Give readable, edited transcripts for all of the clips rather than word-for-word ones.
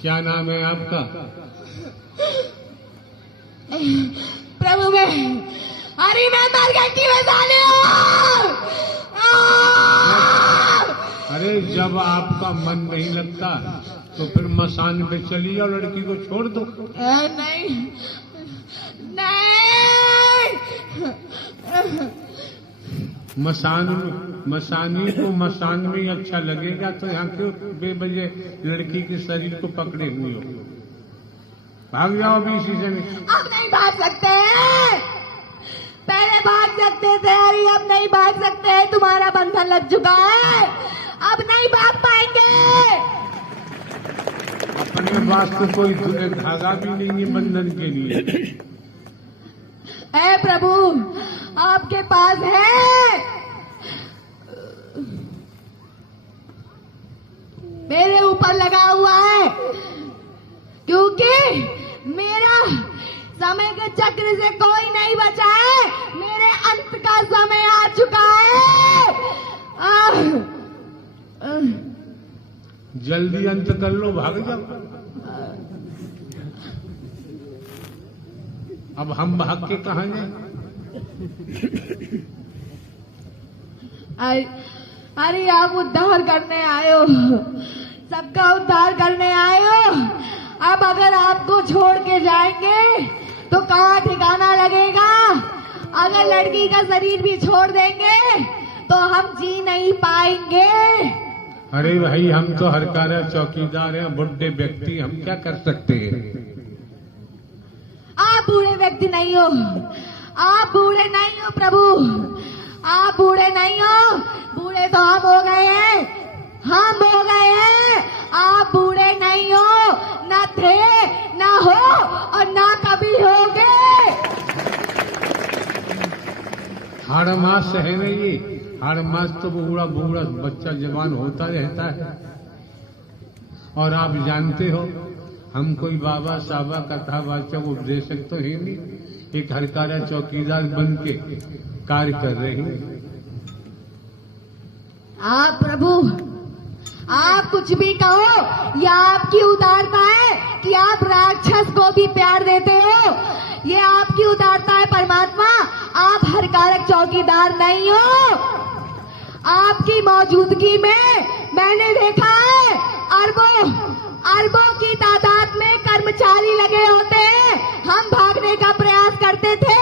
क्या नाम है आपका? प्रभु मैं हरी मैं मरघंटी में साले हूँ। अरे जब आपका मन नहीं लगता तो फिर मसान पे चली जाओ, लड़की को छोड़ दो। नहीं नहीं, मसानी को मसान में ही अच्छा लगेगा, तो यहाँ क्यों बेवजह लड़की के शरीर को पकड़े हुए हो? भाग जाओ अभी इसी से। अब नहीं भाग सकते, पहले भाग सकते थे, अरे अब नहीं भाग सकते, तुम्हारा बंधन लग चुका है, अब नहीं भाग पाएंगे। अपने पास तो कोई धागा भी नहीं है बंधन के लिए। है प्रभु, आपके पास है, मेरे ऊपर लगा हुआ है, क्योंकि मेरा समय के चक्र से कोई नहीं बचा है, मेरे अंत का समय आ चुका है। जल्दी अंत कर लो, भाग जाओ। अब हम भाग के कहाँ जाएं? अरे आप उद्धार करने आए हो, सबका उद्धार करने आए हो। अब अगर आपको छोड़ के जाएंगे तो कहाँ ठिकाना लगेगा? अगर लड़की का शरीर भी छोड़ देंगे तो हम जी नहीं पाएंगे। अरे भाई, हम तो हरकारा चौकीदार हैं, बुढ़े व्यक्ति, हम क्या कर सकते हैं? आप बूढ़े व्यक्ति नहीं हो, आप बूढ़े नहीं हो प्रभु, आप बूढ़े नहीं हो, बूढ़े तो हम हो गए हैं, हम हो गए हैं, आप बूढ़े नहीं हो, न थे, न हो और न कभी होगे। हर मास है ना ये, हर मास तो बूढ़ा बूढ़ा बच्चा जवान होता रहता है। और आप जानते हो, हम कोई बाबा साबा कथावाचक उपदेशक तो है नहीं, एक हरकारा चौकीदार बन के कार्य कर रहे हैं। आप प्रभु, आप कुछ भी कहो, यह आपकी उदारता है कि आप राक्षस को भी प्यार देते हो, ये आपकी उदारता है परमात्मा। आप हरकारक चौकीदार नहीं हो, आपकी मौजूदगी में मैंने देखा है अरबों की तादाद में कर्मचारी लगे होते हैं। हम भागने का प्रयास करते थे,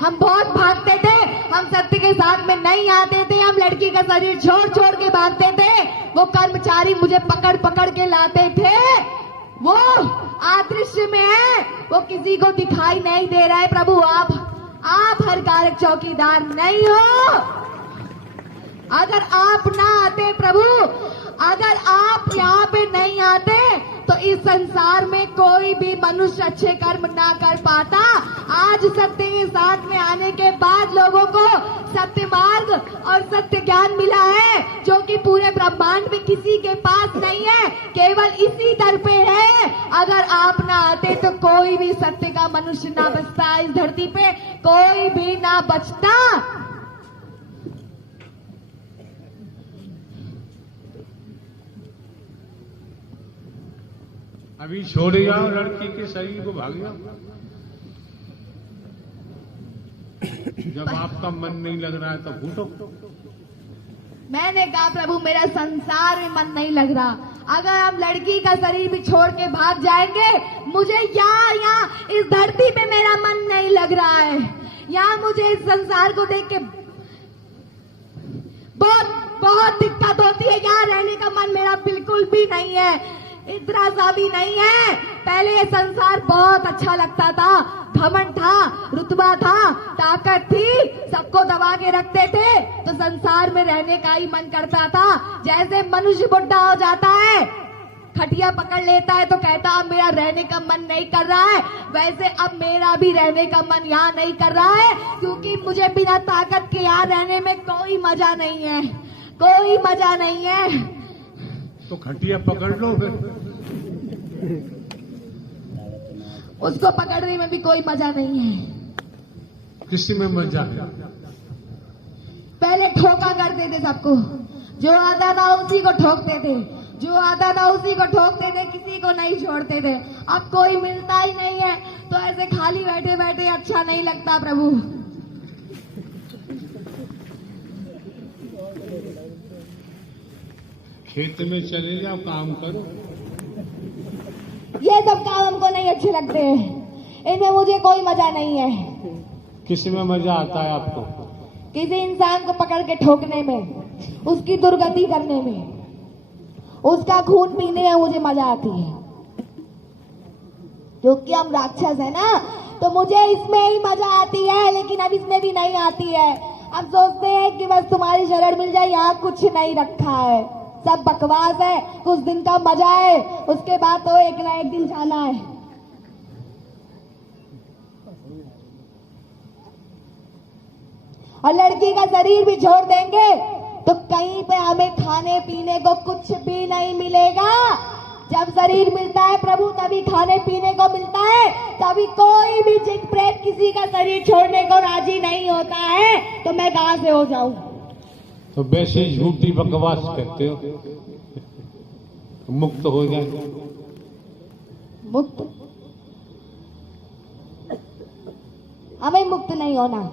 हम बहुत भागते थे, हम सत्य के साथ में नहीं आते थे, हम लड़की का शरीर छोड़ छोड़ के भागते थे। वो कर्मचारी मुझे पकड़ पकड़ के लाते थे, वो अदृश्य में है, वो किसी को दिखाई नहीं दे रहा है। प्रभु आप हरकारक चौकीदार नहीं हो। अगर आप ना आते प्रभु, अगर आप यहाँ पे नहीं आते तो इस संसार में कोई भी मनुष्य अच्छे कर्म ना कर पाता। आज सत्य के साथ में आने के बाद लोगों को सत्य मार्ग और सत्य ज्ञान मिला है, जो कि पूरे ब्रह्मांड में किसी के पास नहीं है, केवल इसी दर पे है। अगर आप ना आते तो कोई भी सत्य का मनुष्य ना बचता, इस धरती पे कोई भी ना बचता। अभी छोड़ जाओ लड़की के शरीर को, भाग जाओ। जब आपका मन नहीं लग रहा है तो घूटो। मैंने कहा प्रभु, मेरा संसार में मन नहीं लग रहा। अगर हम लड़की का शरीर भी छोड़ के भाग जाएंगे, मुझे यहाँ इस धरती पे मेरा मन नहीं लग रहा है। यहाँ मुझे इस संसार को देख के बहुत दिक्कत होती है। यहाँ रहने का मन मेरा बिल्कुल भी नहीं है, इतना सा भी नहीं है। पहले ये संसार बहुत अच्छा लगता था, घमंड था, रुतबा था, ताकत थी, सबको दबा के रखते थे, तो संसार में रहने का ही मन करता था। जैसे मनुष्य बुढ़ा हो जाता है, खटिया पकड़ लेता है तो कहता अब मेरा रहने का मन नहीं कर रहा है, वैसे अब मेरा भी रहने का मन यहाँ नहीं कर रहा है, क्योंकि मुझे बिना ताकत के यहाँ रहने में कोई मजा नहीं है, कोई मजा नहीं है। तो खटिया पकड़ लो फिर। उसको पकड़ने में भी कोई मजा नहीं है। किसी में मजा है? पहले ठोका करते थे सबको, जो आता था उसी को ठोकते थे, जो आता था उसी को ठोकते थे, किसी को को नहीं छोड़ते थे, अब कोई मिलता ही नहीं है, तो ऐसे खाली बैठे बैठे अच्छा नहीं लगता प्रभु। खेत में चले जाओ, काम करो। ये सब काम हमको नहीं अच्छे लगते हैं, इनमें मुझे कोई मजा नहीं है। किसमें मजा आता है आपको? किसी इंसान को पकड़ के ठोकने में, उसकी दुर्गति करने में, उसका खून पीने में मुझे मजा आती है। क्योंकि हम राक्षस है ना, तो मुझे इसमें ही मजा आती है, लेकिन अब इसमें भी नहीं आती है। अब सोचते हैं कि बस तुम्हारी शरण मिल जाए, यहाँ कुछ नहीं रखा है, सब बकवास है, कुछ दिन का मजा है, उसके बाद तो एक ना एक दिन जाना है। और लड़की का शरीर भी छोड़ देंगे तो कहीं पे हमें खाने पीने को कुछ भी नहीं मिलेगा। जब शरीर मिलता है प्रभु तभी खाने पीने को मिलता है, तभी कोई भी जिन प्रेत किसी का शरीर छोड़ने को राजी नहीं होता है, तो मैं कहां से हो जाऊं? तो वैसे झूठी बकवास करते हो, मुक्त हो जाए। मुक्त? हमें मुक्त नहीं होना,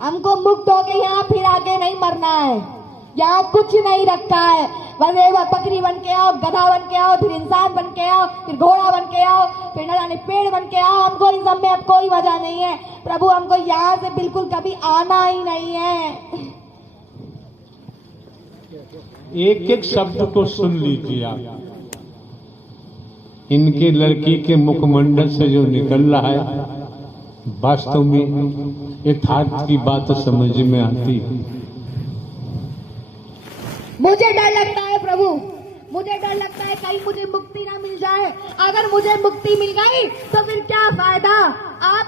हमको मुक्त होके यहाँ फिर आगे नहीं मरना है। यहाँ कुछ नहीं रखा है, बस एक बार बकरी बन के आओ, गधा बन के आओ, फिर इंसान बन के आओ, फिर घोड़ा बन के आओ, फिर न जाने पेड़ बन के आओ। हमको इन सब में अब कोई वजह नहीं है प्रभु, हमको यहाँ से बिल्कुल कभी आना ही नहीं है। एक एक शब्द को सुन लीजिए आप। इनके लड़की के मुखमंडल से जो निकल रहा है, वास्तव में यथार्थ की बात समझ में आती है। मुझे डर लगता है प्रभु, मुझे डर लगता है कहीं मुझे मुक्ति ना मिल जाए। अगर मुझे मुक्ति मिल गई तो फिर क्या फायदा? आप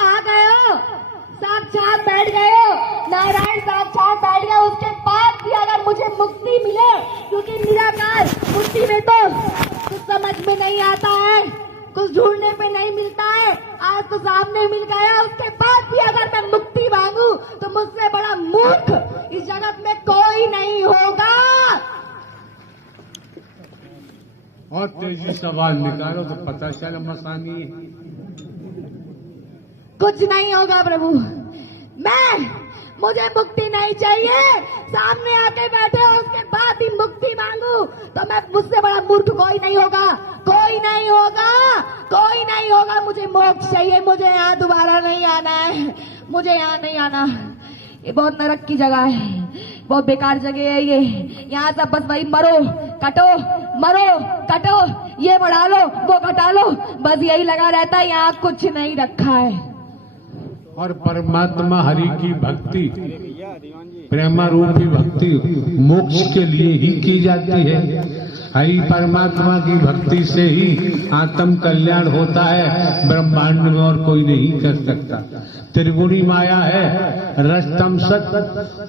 आ गए हो, साक्षात बैठ गए हो, नारायण साक्षात बैठ गए, उसके बाद भी अगर मुझे मुक्ति मिले, क्योंकि निराकार मुक्ति में तो कुछ समझ में नहीं आता है, कुछ ढूंढने पे नहीं मिलता है, आज तो सामने मिल गया, उसके बाद भी अगर मैं मुक्ति मांगू तो मुझसे बड़ा मूर्ख इस जगत में कोई नहीं होगा। और तेजी सवाल निकालो तो पता चला मसानी है। कुछ नहीं होगा प्रभु, मुझे मुक्ति नहीं चाहिए। सामने आके बैठे हो, उसके बाद ही मुक्ति मांगू तो मैं, मुझसे बड़ा मूर्ख कोई नहीं होगा, कोई नहीं होगा, कोई नहीं होगा। मुझे मोक्ष चाहिए, मुझे यहाँ दोबारा नहीं आना है, मुझे यहाँ नहीं आना। ये बहुत नरक की जगह है, बहुत बेकार जगह है ये। यहाँ सब बस वही मरो कटो, ये बढ़ा लो वो घटा लो, बस यही लगा रहता है, यहाँ कुछ नहीं रखा है। और परमात्मा हरि की भक्ति, प्रेमा रूपी भक्ति मोक्ष के लिए ही की जाती है। हरि परमात्मा की भक्ति से ही आत्म कल्याण होता है, ब्रह्मांड में और कोई नहीं कर सकता। त्रिगुणी माया है, रजतम सत,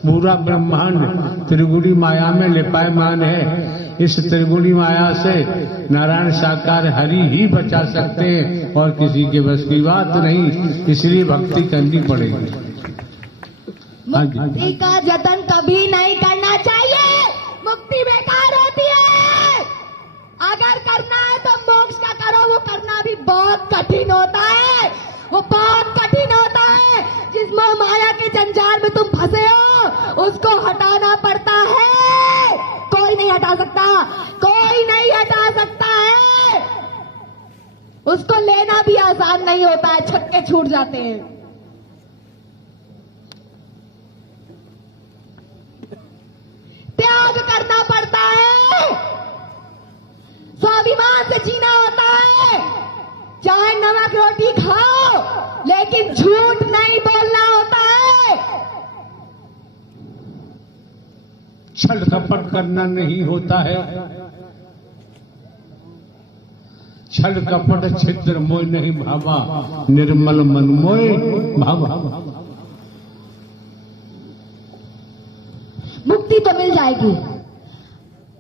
पूरा ब्रह्मांड त्रिगुणी माया में लिपायमान है। इस त्रिगुणी माया से नारायण साकार हरि ही बचा सकते हैं, और किसी के बस की बात नहीं, इसलिए भक्ति करनी पड़ेगी। मुक्ति का जतन कभी नहीं करना चाहिए, मुक्ति बेकार होती है। अगर करना है तो मोक्ष का करो, वो करना भी बहुत कठिन होता है, वो बहुत कठिन होता है। जिस मोह माया के जंजाल में तुम फंसे हो उसको हटाना पड़ता है, कोई नहीं हटा सकता, कोई नहीं हटा सकता है। उसको लेना भी आसान नहीं होता है, छक्के छूट जाते हैं। त्याग करना पड़ता है, स्वाभिमान से जीना होता है। चाहे नमक रोटी खाओ लेकिन झूठ नहीं बोलना होता है। छल कपट करना नहीं होता है। छल कपट छिद्र मोय नहीं भावा, निर्मल मन मोय भावा। मुक्ति तो मिल जाएगी,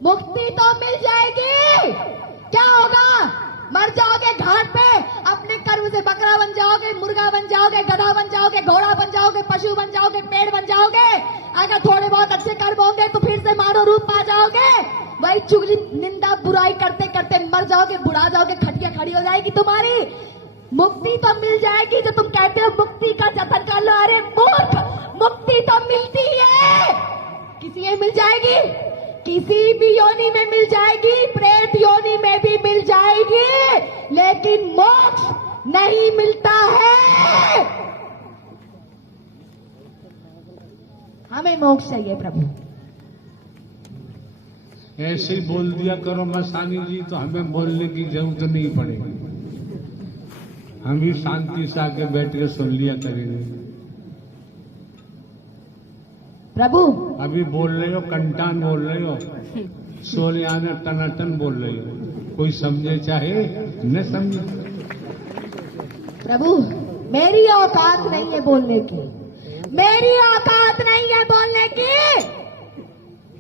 मुक्ति तो मिल जाएगी। क्या होगा? मर जाओगे घाट पे, अपने कर्म से बकरा बन जाओगे, मुर्गा बन जाओगे, गधा बन जाओगे, घोड़ा बन जाओगे, पशु बन जाओगे, पेड़ बन जाओगे। अगर थोड़े बहुत अच्छे कर्म होंगे तो फिर से मानव रूप पा जाओगे। वही चुगली निंदा बुराई करते करते जाओगे, बुढ़ा जाओगे, खटिया खड़ी हो जाएगी तुम्हारी। मुक्ति तो मिल जाएगी जो तुम कहते हो मुक्ति का जतन कर लो। अरे मूर्ख, मुक्ति तो मिलती है, किसी में मिल जाएगी, किसी भी योनि में मिल जाएगी, प्रेत योनि में भी मिल जाएगी, लेकिन मोक्ष नहीं मिलता है। हमें मोक्ष चाहिए प्रभु। ऐसे ही बोल दिया करो मस्तानी जी, तो हमें बोलने की जरूरत नहीं पड़ेगी, हम भी शांति से आके बैठ के सुन लिया करेंगे। प्रभु अभी बोल रहे हो कंटान बोल रहे हो, सोलियाना टनाटन बोल रहे हो, कोई समझे चाहे न समझे। प्रभु मेरी औकात नहीं है बोलने की, मेरी औकात नहीं है बोलने की,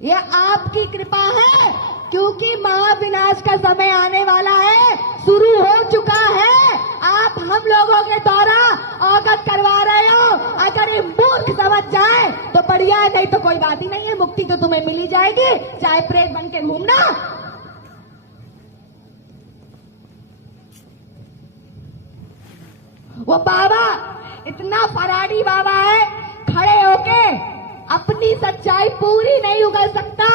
ये आपकी कृपा है, क्योंकि महाविनाश का समय आने वाला है, शुरू हो चुका है। आप हम लोगों के द्वारा अवगत करवा रहे हो। अगर ये मूर्ख समझ जाए तो बढ़िया है, नहीं तो कोई बात ही नहीं है, मुक्ति तो तुम्हें मिली जाएगी, चाहे प्रेत बन के घूमना। वो बाबा इतना फराडी बाबा है, खड़े होके अपनी सच्चाई पूरी नहीं उगल सकता।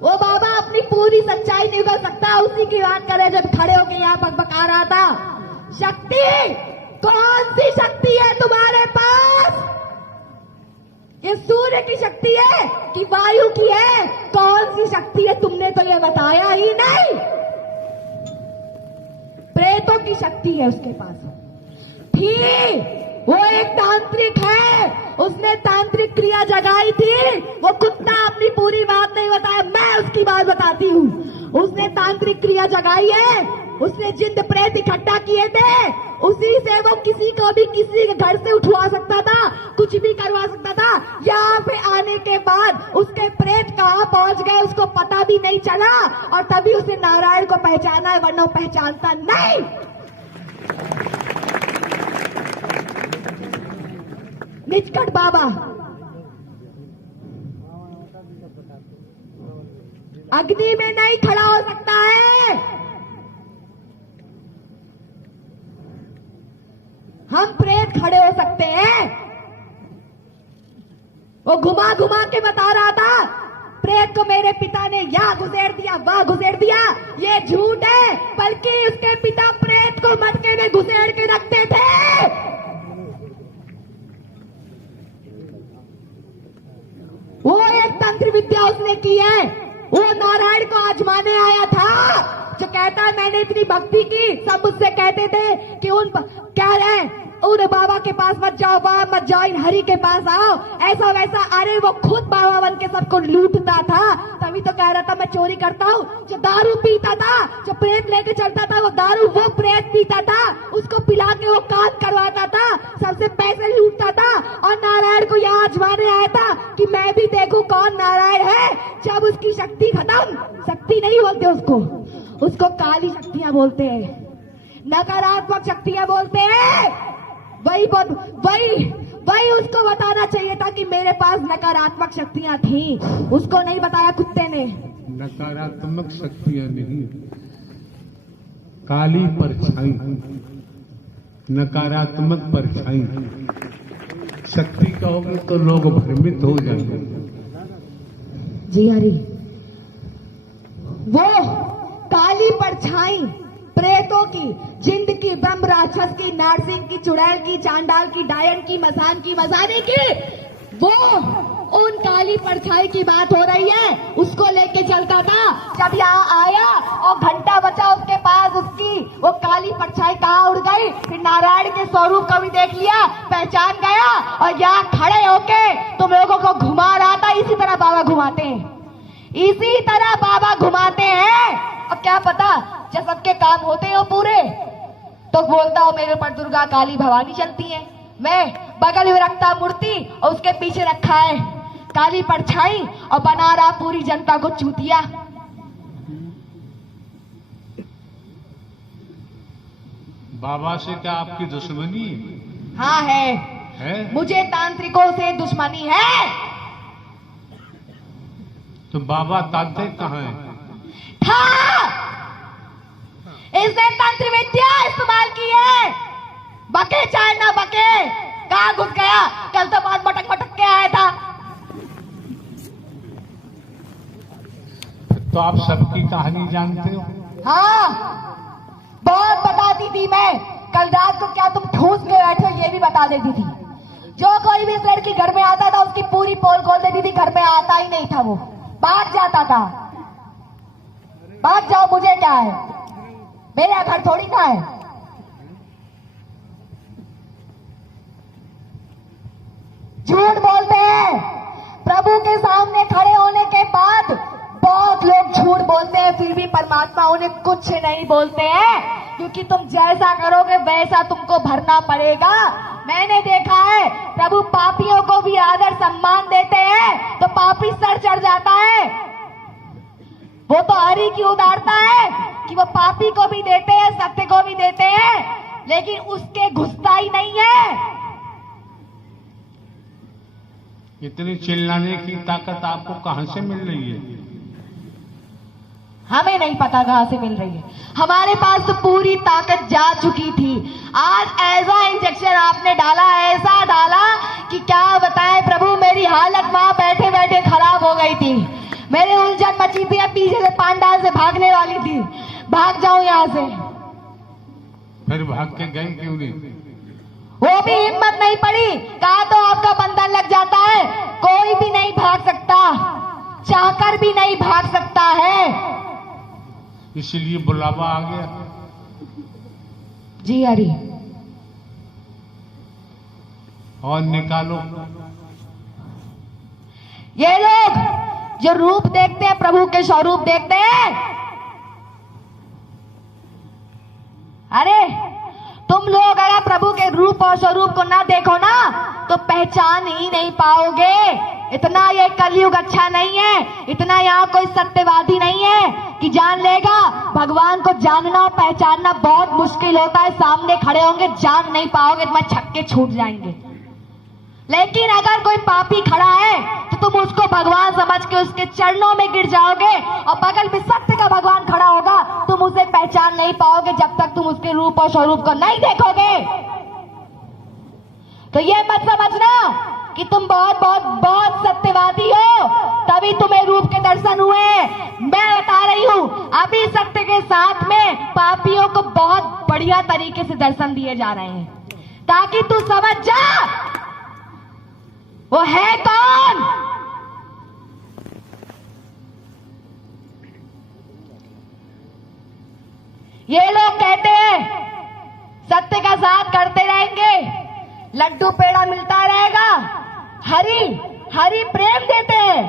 वो बाबा अपनी पूरी सच्चाई नहीं उगल सकता, उसी की बात करे जब खड़े होके यहाँ बकबका रहा था। शक्ति, कौन सी शक्ति है तुम्हारे पास? ये सूर्य की शक्ति है कि वायु की है? कौन सी शक्ति है? तुमने तो ये बताया ही नहीं। प्रेतों की शक्ति है उसके पास। थी, वो एक तांत्रिक है, उसने तांत्रिक क्रिया जगाई थी। वो कुत्ता अपनी पूरी बात नहीं बताया, मैं उसकी बात बताती हूँ। उसने तांत्रिक क्रिया जगाई है, उसने जिंद प्रेत इकट्ठा किए थे, उसी से वो किसी को भी किसी के घर से उठवा सकता था, कुछ भी करवा सकता था। यहाँ पे आने के बाद उसके प्रेत कहाँ पहुंच गए उसको पता भी नहीं चला, और तभी उसने नारायण को पहचाना है, वरना वो पहचानता नहीं। निचकट बाबा अग्नि में नहीं खड़ा हो सकता है। हम प्रेत खड़े हो सकते हैं। वो घुमा घुमा के बता रहा था, प्रेत को मेरे पिता ने यहाँ घुसेड़ दिया, वहां घुसेड़ दिया। ये झूठ है, बल्कि उसके पिता प्रेत को मटके में घुसेड़ के रखते थे। वो एक तंत्र विद्या उसने की है। वो नारायण को आजमाने आया था, जो कहता है मैंने इतनी भक्ति की, सब मुझसे कहते थे कि क्या है, उन बाबा के पास मत जाओ, वहां मत जाओ, इन हरि के पास आओ, ऐसा वैसा। अरे वो खुद बाबा बन के सबको लूटता था, तभी तो कह रहा था मैं चोरी करता हूँ। जो दारू पीता था, जो प्रेत लेके चलता था, वो दारू वो प्रेत पीता था, उसको पिला के वो काम करवाता था, सबसे पैसे लूटता था। और नारायण को यहाँ आजमाने आया था कि मैं भी देखूं कौन नारायण है। जब उसकी शक्ति खत्म, शक्ति नहीं बोलते उसको काली शक्तियां बोलते हैं, नकारात्मक शक्तियां बोलते हैं। वही उसको बताना चाहिए था कि मेरे पास नकारात्मक शक्तियां थी, उसको नहीं बताया कुत्ते ने। नकारात्मक शक्तियां नहीं, काली परछाई, नकारात्मक परछाई। शक्ति कहोगे तो लोग भ्रमित हो जाएंगे। जी हरी, वो काली परछाई प्रेतों की, जिंद की, ब्रह्म राक्षस की, नारसिंह की, चुड़ैल की, चांडाल की, डायन की, मसान की, मसाने की, वो उन काली परछाई की बात हो रही है। उसको लेके चलता था। जब यहाँ आया और घंटा बचा उसके पास, उसकी वो काली परछाई कहाँ उड़ गई। फिर नारायण के स्वरूप को भी देख लिया, पहचान गया, और यहाँ खड़े होके तुम लोगों को घुमा रहा था। इसी तरह बाबा घुमाते हैं, इसी तरह बाबा घुमाते हैं। और क्या पता जब सबके काम होते हो पूरे, तो बोलता हो मेरे ऊपर दुर्गा काली भवानी चलती है। मैं बगल में रखता मूर्ति और उसके पीछे रखा है काली परछाई, और बना रहा पूरी जनता को चूतिया। बाबा से क्या आपकी दुश्मनी? हाँ है? मुझे तांत्रिकों से दुश्मनी है। तो बाबा तांत्रिक कहाँ है? था, बके चाहे ना बके, कहाँ घुस गया? कल तो बहुत मटक मटक के आया था। तो आप सबकी कहानी जानते हो? हाँ, बहुत बताती थी मैं। कल रात को क्या तुम ठूस के बैठे हो ये भी बता देती थी। जो कोई भी इस लड़की घर में आता था उसकी पूरी पोल खोल देती थी। घर में आता ही नहीं था, वो भाग जाता था। भाग जाओ, मुझे क्या है, मेरा घर थोड़ी ना है। झूठ बोलते हैं प्रभु के सामने खड़े होने के बाद। बहुत लोग झूठ बोलते हैं, फिर भी परमात्मा उन्हें कुछ नहीं बोलते हैं, क्योंकि तुम जैसा करोगे वैसा तुमको भरना पड़ेगा। मैंने देखा है प्रभु पापियों को भी आदर सम्मान देते हैं तो पापी सर चढ़ जाता है। वो तो हरि की उदारता है कि वो पापी को भी देते हैं, सत्य को भी देते हैं, लेकिन उसके घुसता ही नहीं है। इतनी चिल्लाने की ताकत आपको कहां से मिल रही है? हमें नहीं पता कहां से मिल रही है। हमारे पास तो पूरी ताकत जा चुकी थी। आज ऐसा इंजेक्शन आपने डाला, ऐसा डाला कि क्या बताएं प्रभु, मेरी हालत वहां बैठे बैठे खराब हो गई थी। मेरे उलझन मची थी, अब पीछे से पांडाल से भागने वाली थी। भाग जाऊं यहां से, फिर भाग के गई क्यों नहीं? वो भी हिम्मत नहीं पड़ी। कहा तो आपका बंधन लग जाता है, कोई भी नहीं भाग सकता, चाहकर भी नहीं भाग सकता है। इसीलिए बुलावा आ गया। जी हरि। और निकालो। ये लोग जो रूप देखते हैं, प्रभु के स्वरूप देखते हैं। अरे तुम लोग अगर प्रभु के रूप और स्वरूप को ना देखो ना तो पहचान ही नहीं पाओगे। इतना ये कलयुग अच्छा नहीं है, इतना यहाँ कोई सत्यवादी नहीं है कि जान लेगा। भगवान को जानना और पहचानना बहुत मुश्किल होता है। सामने खड़े होंगे, जान नहीं पाओगे, तुम्हारे छक्के छूट जाएंगे। लेकिन अगर कोई पापी खड़ा है तो तुम उसको भगवान समझ के उसके चरणों में गिर जाओगे, और बगल में सत्य का भगवान खड़ा होगा, तुम उसे पहचान नहीं पाओगे जब तक तुम उसके रूप और स्वरूप को नहीं देखोगे। तो ये मत समझना कि तुम बहुत बहुत बहुत सत्यवादी हो तभी तुम्हें रूप के दर्शन हुए। मैं बता रही हूं, अभी सत्य के साथ में पापियों को बहुत बढ़िया तरीके से दर्शन दिए जा रहे हैं, ताकि तू समझ जा वो है कौन। ये लोग कहते हैं सत्य का साथ करते रहेंगे, लड्डू पेड़ा मिलता रहेगा। हरि हरि प्रेम देते हैं,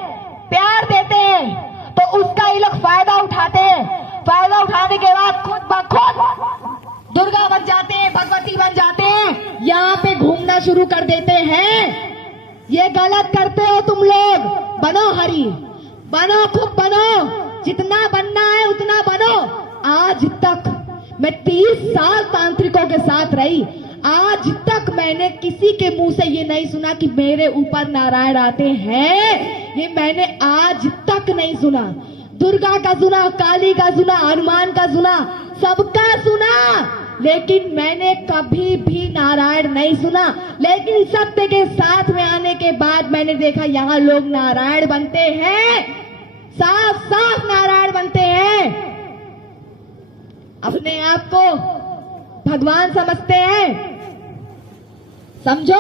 प्यार देते हैं, तो उसका ये लोग फायदा उठाते हैं। फायदा उठाने के बाद खुद ब खुद दुर्गा बन जाते हैं, भगवती बन जाते हैं, यहाँ पे घूमना शुरू कर देते हैं। ये गलत करते हो तुम लोग। बनो हरि, बनो, खूब बनो, जितना बनना है उतना बनो। आज तक मैं 30 साल तांत्रिकों के साथ रही, आज तक मैंने किसी के मुंह से ये नहीं सुना कि मेरे ऊपर नारायण आते हैं। ये मैंने आज तक नहीं सुना। दुर्गा का सुना, काली का सुना, हनुमान का सुना, सबका सुना, लेकिन मैंने कभी भी नारायण नहीं सुना। लेकिन सत्य के साथ में आने के बाद मैंने देखा यहाँ लोग नारायण बनते हैं, साफ साफ नारायण बनते हैं। अपने आप को भगवान समझते हैं। समझो,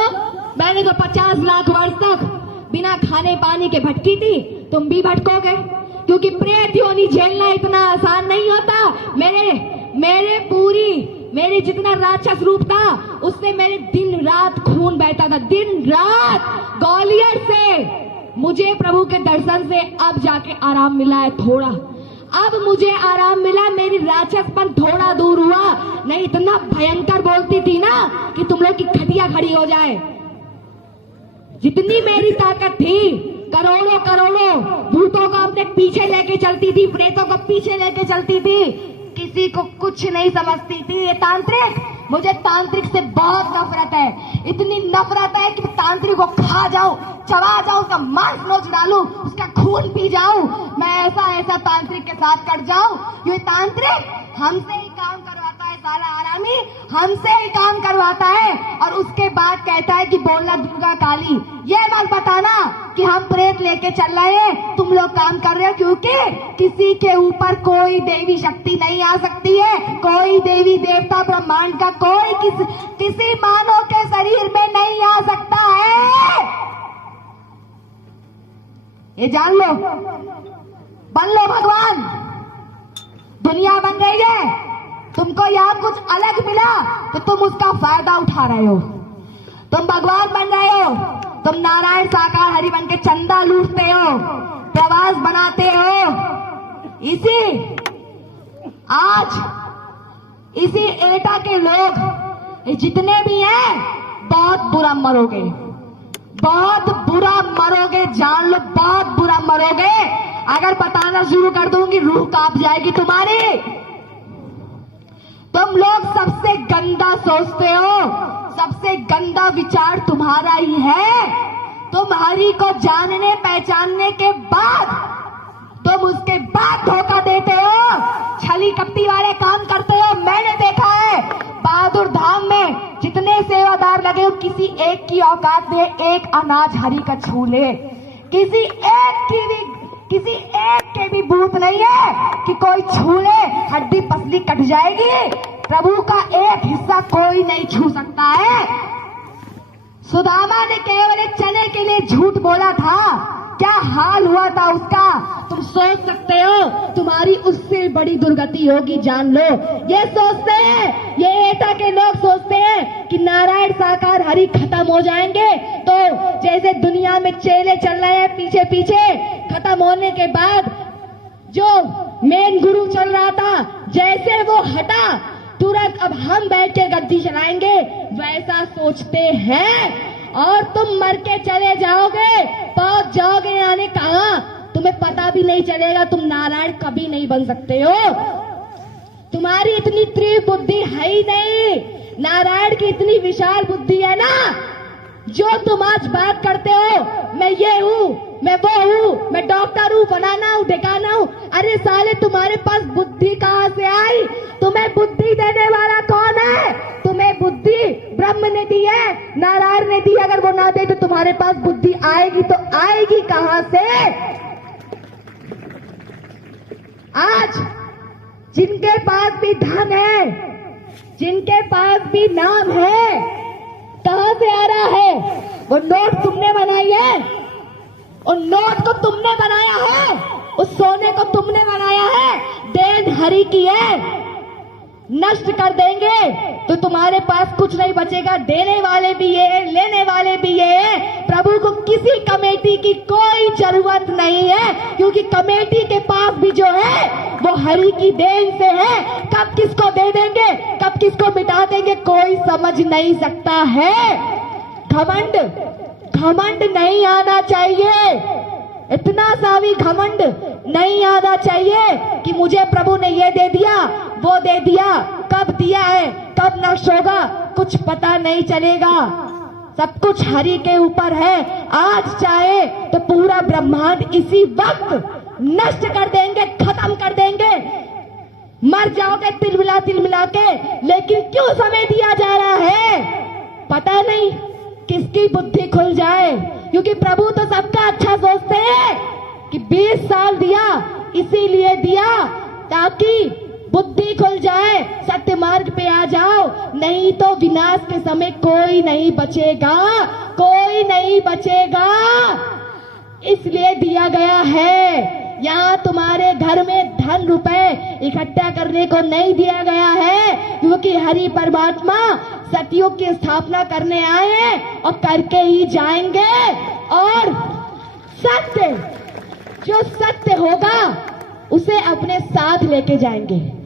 मैंने तो 50 लाख वर्ष तक बिना खाने पानी के भटकी थी, तुम भी भटकोगे, क्योंकि प्रेत योनि झेलना इतना आसान नहीं होता। मेरे जितना राक्षस रूप था उससे मेरे दिन रात खून बहता था, दिन रात। ग्वालियर से मुझे प्रभु के दर्शन से अब जाके आराम मिला है थोड़ा। अब मुझे आराम मिला, मेरी राक्षसपन थोड़ा दूर हुआ। नहीं इतना भयंकर बोलती थी ना कि तुम लोग की खटिया खड़ी हो जाए। जितनी मेरी ताकत थी, करोड़ों करोड़ों भूतों को अपने पीछे लेके चलती थी, प्रेतों को पीछे लेके चलती थी, किसी को कुछ नहीं समझती थी। ये तांत्रिक, मुझे तांत्रिक से बहुत नफरत है। इतनी नफरत है कि तांत्रिक को खा जाऊं, चबा जाऊं, उसका मांस नोच डालूं, उसका खून पी जाऊं, मैं ऐसा तांत्रिक के साथ कट जाऊं। ये तांत्रिक हमसे ही काम करवाता है वाला आरामी हमसे ही काम करवाता है और उसके बाद कहता है कि बोलना दुर्गा काली। ये मत बताना कि हम प्रेत लेके चल रहे हैं, तुम लोग काम कर रहे हो, क्योंकि किसी के ऊपर कोई देवी शक्ति नहीं आ सकती है, कोई देवी देवता ब्रह्मांड का कोई किसी मानव के शरीर में नहीं आ सकता है। ये जान लो, बन लो भगवान। दुनिया बन रही है, तुमको यहाँ कुछ अलग मिला तो तुम उसका फायदा उठा रहे हो। तुम भगवान बन रहे हो, तुम नारायण साकार हरि बन के चंदा लूटते हो, प्रवास बनाते हो। इसी एटा के लोग जितने भी हैं बहुत बुरा मरोगे, बहुत बुरा मरोगे, जान लो बहुत बुरा मरोगे। अगर बताना शुरू कर दूंगी रूह कांप जाएगी तुम्हारी। तुम लोग सबसे गंदा सोचते हो, सबसे गंदा विचार तुम्हारा ही है। तुम हरि को जानने पहचानने के बाद तुम उसके बाद धोखा देते हो, छली कपटी वाले काम करते हो। मैंने देखा है बहादुर धाम में जितने सेवादार लगे हो, किसी एक की औकात में एक अनाज हरि का छू ले, किसी एक के भी बूथ नहीं है कि कोई छू ले हड्डी पसली कट जाएगी। प्रभु का एक हिस्सा कोई नहीं छू सकता है। सुदामा ने केवल एक चने के लिए झूठ बोला था, क्या हाल हुआ था उसका तुम सोच सकते हो। तुम्हारी उससे बड़ी दुर्गति होगी, जान लो। ये सोचते हैं, ये एटा के लोग सोचते हैं कि नारायण साकार हरि खत्म हो जाएंगे तो जैसे दुनिया में चेले चल रहे हैं पीछे पीछे, खत्म होने के बाद जो मेन गुरु चल रहा था जैसे वो हटा तुरंत अब हम बैठ के गद्दी चलाएंगे, वैसा सोचते हैं। और तुम मर के चले जाओगे, पहुंच जाओगे यानी कहां तुम्हें पता भी नहीं चलेगा। तुम नारायण कभी नहीं बन सकते हो, तुम्हारी इतनी तीव्र बुद्धि है ही नहीं। नारायण की इतनी विशाल बुद्धि है ना, जो तुम आज बात करते हो मैं ये हूँ, मैं वो हूँ, मैं डॉक्टर हूँ, फलाना हूँ, ढिकाना हूँ। अरे साले तुम्हारे पास बुद्धि कहाँ से आई? तुम्हें बुद्धि देने वाला कौन है? तुम्हें बुद्धि ब्रह्म ने दी है, नारायण ने दी। अगर वो ना दे तो तुम्हारे पास बुद्धि आएगी तो आएगी कहाँ से? आज जिनके पास भी धन है, जिनके पास भी नाम है, कहां से आ रहा है? वो नोट तुमने बनाई है, उन नोट को तुमने बनाया है, उस सोने को तुमने बनाया है, देन हरि की है। नष्ट कर देंगे तो तुम्हारे पास कुछ नहीं बचेगा। देने वाले भी ये है, लेने वाले भी ये है। प्रभु को किसी कमेटी की कोई जरूरत नहीं है, क्योंकि कमेटी के पास भी जो है वो हरि की देन से है। कब किसको दे देंगे, कब किसको मिटा देंगे, कोई समझ नहीं सकता है। घमंड नहीं आना चाहिए, इतना सा भी घमंड नहीं आना चाहिए कि मुझे प्रभु ने ये दे दिया, वो दे दिया। कब दिया है, कब नष्ट होगा, कुछ पता नहीं चलेगा। सब कुछ हरि के ऊपर है। आज चाहे तो पूरा ब्रह्मांड इसी वक्त नष्ट कर देंगे, खत्म कर देंगे, मर जाओगे तिलमिला के। लेकिन क्यों समय दिया जा रहा है? पता नहीं किसकी बुद्धि खुल जाए, क्योंकि प्रभु तो सबका अच्छा सोचते हैं कि 20 साल दिया, इसीलिए दिया ताकि बुद्धि खुल जाए, सत्य मार्ग पे आ जाओ। नहीं तो विनाश के समय कोई नहीं बचेगा, कोई नहीं बचेगा। इसलिए दिया गया है। यहाँ तुम्हारे घर में धन रुपए इकट्ठा करने को नहीं दिया गया है, क्योंकि हरि परमात्मा सतयुग की स्थापना करने आए हैं और करके ही जाएंगे। और सत्य, जो सत्य होगा उसे अपने साथ लेके जाएंगे।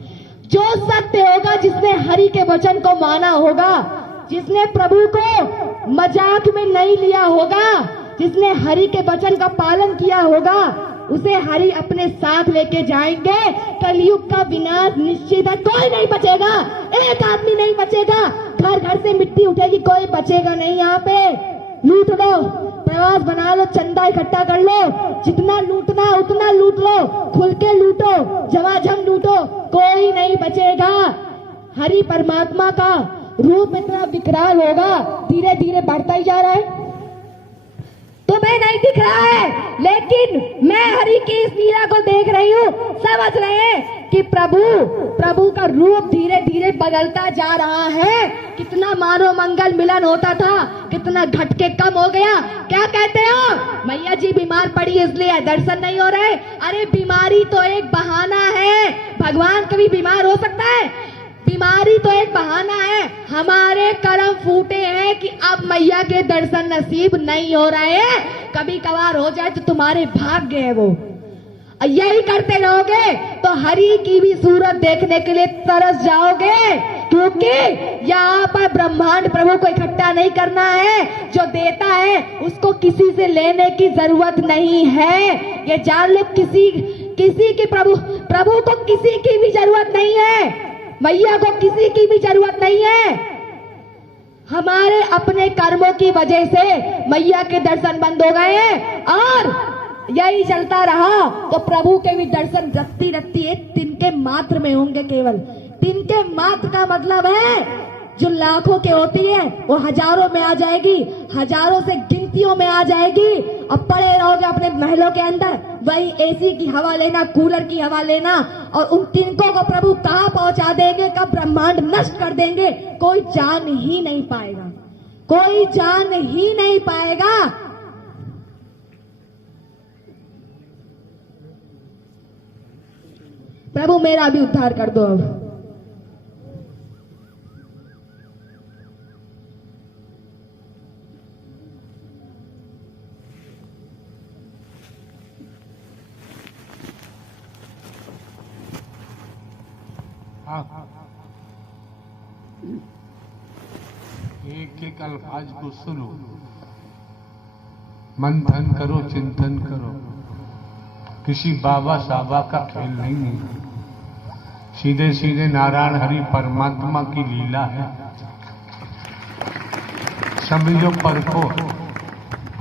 जो सत्य होगा, जिसने हरि के वचन को माना होगा, जिसने प्रभु को मजाक में नहीं लिया होगा, जिसने हरि के वचन का पालन किया होगा, उसे हरि अपने साथ लेके जाएंगे। कलयुग का विनाश निश्चित है, कोई नहीं बचेगा, एक आदमी नहीं बचेगा। घर घर से मिट्टी उठेगी, कोई बचेगा नहीं। यहाँ पे लूट लो, प्रवास बना लो, चंदा इकट्ठा कर लो, जितना लूटना उतना लूट लो, खुल के लूटो, झमाझम लूटो, कोई नहीं बचेगा। हरि परमात्मा का रूप इतना विकराल होगा, धीरे धीरे बढ़ता ही जा रहा है। तुम्हें नहीं दिख रहा है, लेकिन मैं हरि की इस लीला को देख रही हूँ। समझ रहे हैं कि प्रभु का रूप धीरे धीरे बदलता जा रहा है। कितना मानव मंगल मिलन होता था, कितना घटके कम हो गया। क्या कहते हो? मैया जी बीमार पड़ी इसलिए दर्शन नहीं हो रहे। अरे बीमारी तो एक बहाना है, भगवान कभी बीमार हो सकता है? बीमारी तो एक बहाना है। हमारे कर्म फूटे हैं कि अब मैया के दर्शन नसीब नहीं हो रहे हैं। कभी कभार हो जाए तो तुम्हारे भाग्य है वो। यही करते रहोगे तो हरि की भी सूरत देखने के लिए तरस जाओगे, क्योंकि यहाँ पर ब्रह्मांड प्रभु को इकट्ठा नहीं करना है। जो देता है उसको किसी से लेने की जरूरत नहीं है। ये जान लो, किसी की प्रभु को किसी की भी जरूरत नहीं है। मैया को किसी की भी जरूरत नहीं है। हमारे अपने कर्मों की वजह से मैया के दर्शन बंद हो गए हैं, और यही चलता रहा तो प्रभु के भी दर्शन रत्ती रत्ती एक तिनके मात्र में होंगे। केवल तिनके मात्र का मतलब है जो लाखों के होती है वो हजारों में आ जाएगी, हजारों से गिनतियों में आ जाएगी। अब पड़े रहोगे अपने महलों के अंदर, वही एसी की हवा लेना, कूलर की हवा लेना, और उन तिनकों को प्रभु कहाँ पहुंचा देंगे, कब ब्रह्मांड नष्ट कर देंगे, कोई जान ही नहीं पाएगा, कोई जान ही नहीं पाएगा। प्रभु मेरा भी उद्धार कर दो अब। एक एक अल्फाज को सुनो, मंथन करो, चिंतन करो। किसी बाबा साबा का खेल नहीं है, सीधे सीधे नारायण हरि परमात्मा की लीला है। समझो, परखो,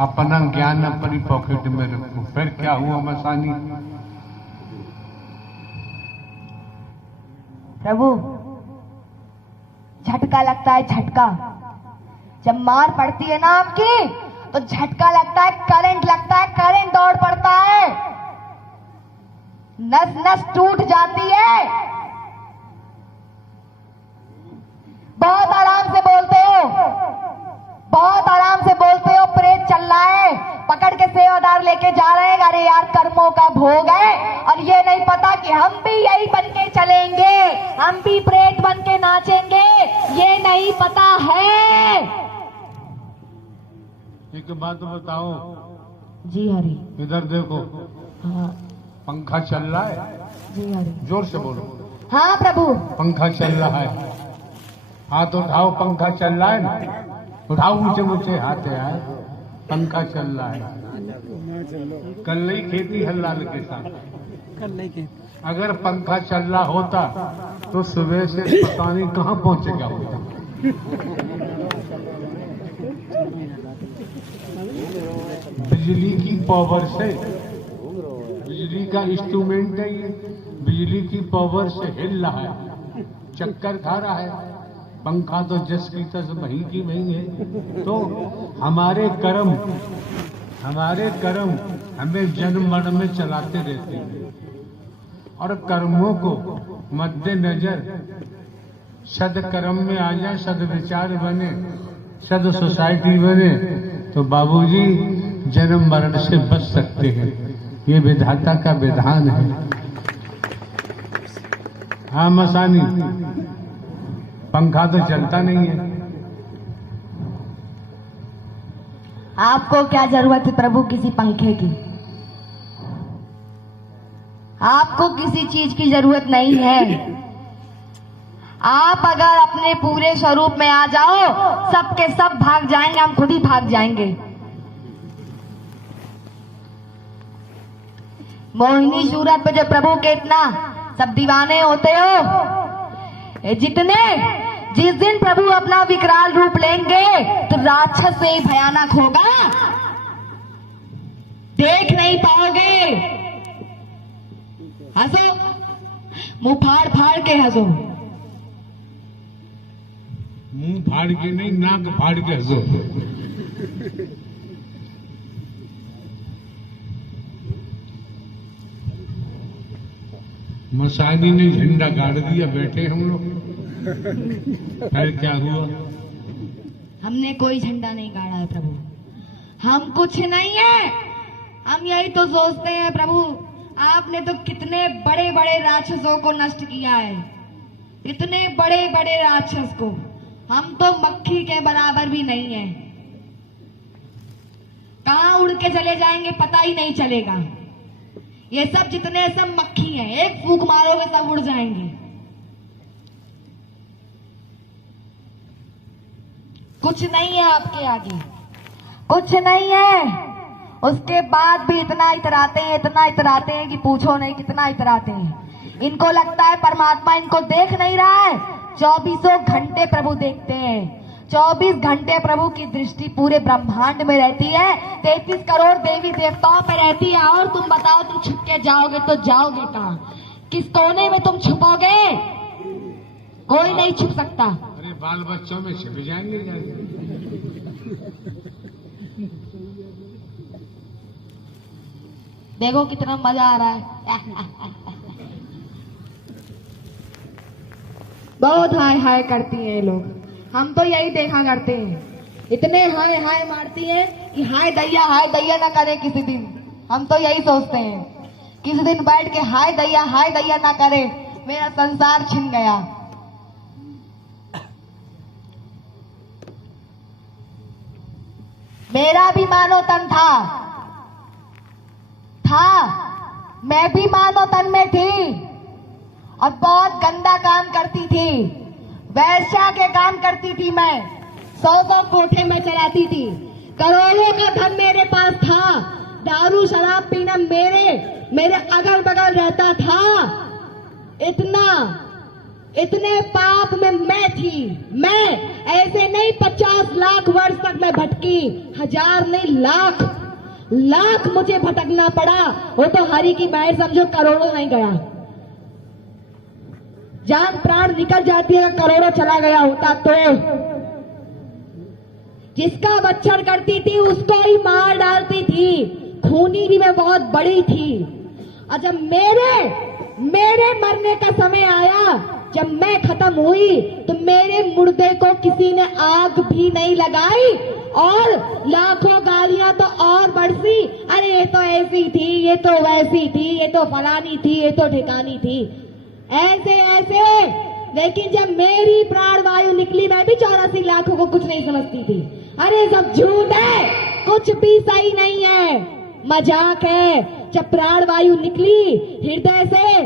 अपना ज्ञान अपनी पॉकेट में रखो। फिर क्या हुआ मसानी? प्रभु झटका लगता है, झटका। जब मार पड़ती है ना आपकी तो झटका लगता है, करंट लगता है, करंट दौड़ पड़ता है, नस नस टूट जाती है। बहुत आराम से बोलते हो, बहुत आराम से बोलते हो, प्रेत चल रहा है, पकड़ के सेवादार लेके जा रहे हैं। अरे यार, कर्मों का भोग है, और ये नहीं पता कि हम भी यही बन के चलेंगे, हम भी प्रेत बन के नाचेंगे, ये नहीं पता है। एक बात बताओ जी हरि। इधर देखो। हाँ पंखा चल रहा है? जी हरि। जोर से बोलो। हाँ प्रभु। कल चल रहा है, हाथ उठाओ। पंखा चल रहा है ना, उठाओ ऊंचे ऊंचे हाथ यार। पंखा चल रहा है। कल नहीं खेती हल्लाल के साथ, कल नहीं खेती। अगर पंखा चल रहा होता तो सुबह से पता नहीं कहाँ पहुंचेगा होता। बिजली की पावर से, बिजली का इंस्ट्रूमेंट है ये, बिजली की पावर से हिल रहा है, चक्कर खा रहा है। पंखा तो जस की तस वही की वही है। तो हमारे कर्म हमें जन्म मरण में चलाते रहते हैं, और कर्मों को मद्देनजर सदकर्म में आ जाए, सदविचार बने, सद सोसाइटी बने, तो बाबूजी जन्म मरण से बच सकते हैं। ये विधाता का विधान है। हाँ मसानी, पंखा तो चलता नहीं है। आपको क्या जरूरत है प्रभु किसी पंखे की? आपको किसी चीज की जरूरत नहीं है। आप अगर अपने पूरे स्वरूप में आ जाओ, सबके सब भाग जाएंगे, हम खुद ही भाग जाएंगे। मोहिनी सूरत पे जो प्रभु के इतना सब दीवाने होते हो, जितने जिस दिन प्रभु अपना विकराल रूप लेंगे तो राक्षस से ही भयानक होगा, देख नहीं पाओगे। हंसो, मुंह फाड़ फाड़ के हंसो। मुंह फाड़ के नहीं, नाक फाड़ के हंसो। मसानी ने झंडा गाड़ दिया, बैठे हम लोग। फिर क्या हुआ? हमने कोई झंडा नहीं गाड़ा है प्रभु, हम कुछ नहीं है। हम यही तो सोचते हैं प्रभु, आपने तो कितने बड़े बड़े राक्षसों को नष्ट किया है, इतने बड़े बड़े राक्षस को। हम तो मक्खी के बराबर भी नहीं है, कहां उड़ के चले जाएंगे पता ही नहीं चलेगा। ये सब जितने सब मक्खी हैं, एक फूंक मारोगे सब उड़ जाएंगे। कुछ नहीं है आपके आगे, कुछ नहीं है। उसके बाद भी इतना इतराते हैं कि पूछो नहीं कितना इतराते हैं। इनको लगता है परमात्मा इनको देख नहीं रहा है। 24 घंटे प्रभु देखते हैं, 24 घंटे प्रभु की दृष्टि पूरे ब्रह्मांड में रहती है, 33 करोड़ देवी देवताओं पे रहती है। और तुम बताओ, तुम छुप के जाओगे तो जाओगे कहां? किस कोने में तुम छुपोगे? कोई नहीं छुप सकता। अरे बाल बच्चों में छिप जाएंगे। देखो कितना मजा आ रहा है। बहुत हाय हाय करती हैं ये लोग, हम तो यही देखा करते हैं। इतने हाय हाय मारती हैं कि हाय दैया ना करे किसी दिन। हम तो यही सोचते हैं किसी दिन बैठ के हाय दैया ना करे, मेरा संसार छिन गया। मेरा भी मानव तन था, मैं भी मानव तन में थी और बहुत गंदा काम करती थी, वैश्या के काम करती थी। मैं 100 कोठे में चलाती थी, करोड़ों का धन मेरे पास था, दारू शराब पीना मेरे अगल बगल रहता था। इतने पाप में मैं थी। मैं ऐसे नहीं 50 लाख वर्ष तक मैं भटकी, 1000 नहीं लाख मुझे भटकना पड़ा। वो तो हरि की मायर समझो, करोड़ों नहीं गया। जान प्राण निकल जाती है, करोड़ों चला गया होता तो। जिसका बच्चन करती थी उसको ही मार डालती थी। खूनी भी मैं बहुत बड़ी थी। और जब मेरे मरने का समय आया, जब मैं खत्म हुई, तो मेरे मुर्दे को किसी ने आग भी नहीं लगाई और लाखों गालियां तो और बरसी। अरे ये तो ऐसी थी, ये तो वैसी थी, ये तो फलानी थी, ये तो ठिकानी थी, ऐसे। लेकिन जब मेरी प्राण वायु निकली, मैं भी 84 लाखों को कुछ नहीं समझती थी। अरे सब झूठ है, कुछ भी सही नहीं है, मजाक है। जब प्राण वायु निकली हृदय से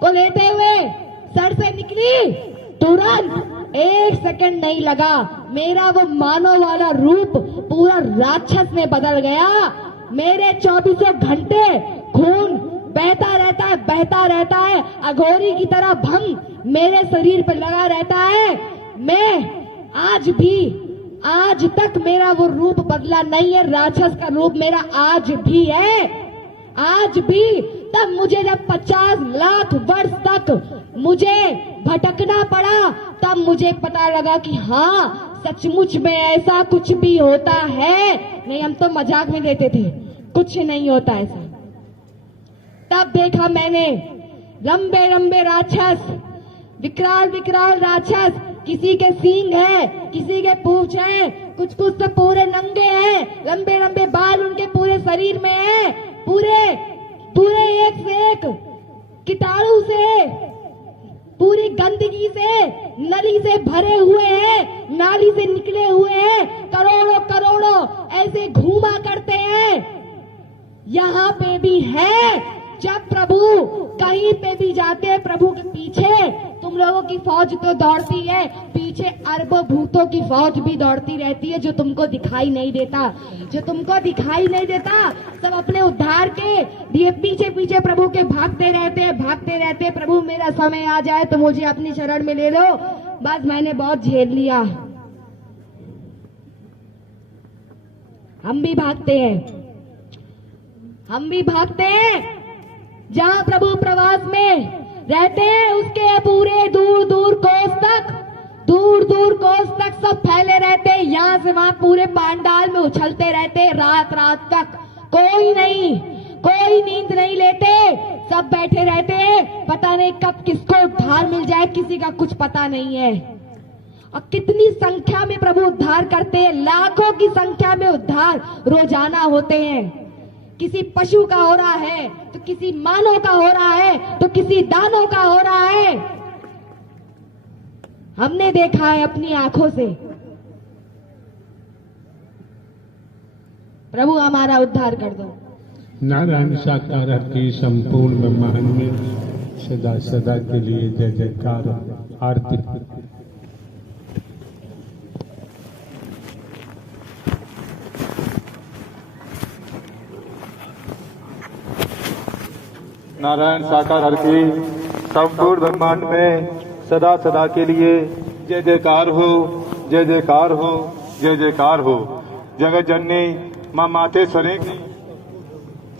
को लेते हुए सर से निकली, तुरंत 1 सेकंड नहीं लगा, मेरा वो मानव वाला रूप पूरा राक्षस में बदल गया। मेरे 24 घंटे खून बहता रहता है, अघोरी की तरह भंग मेरे शरीर पर लगा रहता है। मैं आज तक मेरा वो रूप बदला नहीं है। राक्षस का रूप मेरा आज भी है, आज भी। तब मुझे जब 50 लाख वर्ष तक मुझे भटकना पड़ा, तब मुझे पता लगा कि हाँ, सचमुच में ऐसा कुछ भी होता है। नहीं, हम तो मजाक में लेते थे, कुछ नहीं होता ऐसा। तब देखा मैंने लंबे लंबे राक्षस, विकराल राक्षस, किसी के सींग है, किसी के पूंछ है, कुछ तो पूरे नंगे हैं, लंबे लंबे बाल उनके पूरे शरीर में है, पूरे एक से एक कीटाणु से, पूरी गंदगी से, नली से भरे हुए हैं, नाली से निकले हुए हैं, करोड़ों ऐसे घूमा करते हैं। यहाँ पे भी है। जब प्रभु कहीं पे भी जाते हैं, प्रभु के पीछे तुम लोगों की फौज तो दौड़ती है, पीछे अरबों भूतों की फौज भी दौड़ती रहती है, जो तुमको दिखाई नहीं देता। सब अपने उद्धार के लिए पीछे प्रभु के भागते रहते हैं। प्रभु मेरा समय आ जाए तो मुझे अपनी शरण में ले लो, बस मैंने बहुत झेल लिया। हम भी भागते हैं। जहाँ प्रभु प्रवास में रहते हैं, उसके पूरे दूर दूर कोस तक यहाँ पूरे पांडाल में उछलते रहते रात रात तक, कोई नहीं, कोई नींद नहीं लेते, सब बैठे रहते हैं, पता नहीं कब किसको उद्धार मिल जाए, किसी का कुछ पता नहीं है। और कितनी संख्या में प्रभु उद्धार करते हैं, लाखों की संख्या में उद्धार रोजाना होते हैं। किसी पशु का हो रहा है तो किसी मानव का हो रहा है तो किसी दानव का हो रहा है। हमने देखा है अपनी आंखों से। प्रभु हमारा उद्धार कर दो। नारायण साकार की संपूर्ण ब्रह्मांड में सदा सदा के लिए जय जयकार आरती। नारायण साकार हर की संपूर्ण ब्रह्मांड में सदा सदा के लिए जय जयकार हो, जय जयकार हो, जय जयकार हो। जगत जननी मां मातेश्वरी की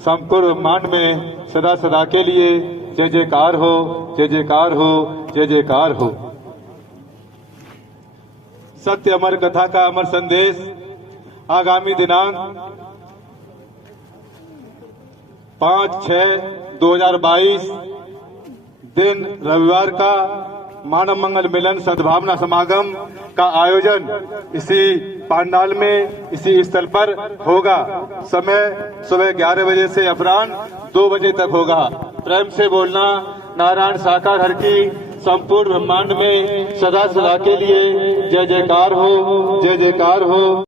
संपूर्ण ब्रह्मांड में सदा सदा के लिए जय जयकार हो, जय जयकार हो, जय जयकार हो। सत्य अमर कथा का अमर संदेश आगामी दिनांक 5/6/2022 दिन रविवार का मानव मंगल मिलन सद्भावना समागम का आयोजन इसी पांडाल में, इसी स्थल पर होगा। समय सुबह 11 बजे से अपराह्न 2 बजे तक होगा। प्रेम से बोलना, नारायण साकार हर की संपूर्ण ब्रह्मांड में सदा सदा के लिए जय जयकार हो, जय जयकार हो।